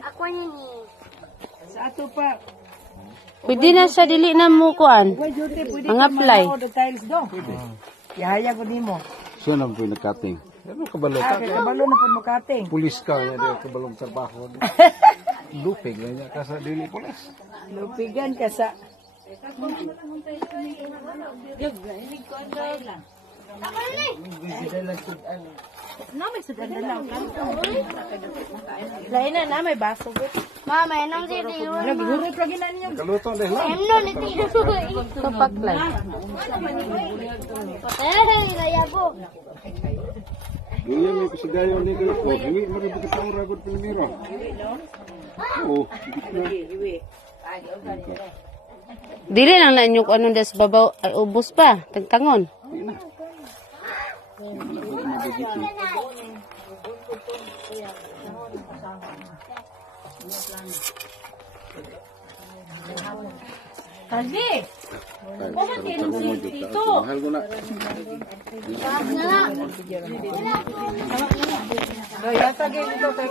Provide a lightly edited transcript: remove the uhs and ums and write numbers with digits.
Ako ni. Sa ato pa. Pwede na sa dili na mo kuan. Ang apply. Tiles do. Yaya ko nimo. Siya na po yung nag-cutting. Ano kabalo Ah, ka? kabalo na pud mo kating. Pulis ka, yan yung kabalong trabaho. Lupig na niya ka sa dili pulis. Lupigan ka sa lain na may baso gud. Mama, enam si Tiyo. Nagurot lagi na niyo. Kaluto dahil lang. Emno ni Tiyo. Kapaklay. Patay, kaya po. Dili may pasigayo ni kayo. Hindi marunong kita ang ragot pinimiro. Oo, Dili lang na inyo ano das babaw ay, ubos pa. Tagtangon. Kaji. mahal ko na. Yata gyud ito kay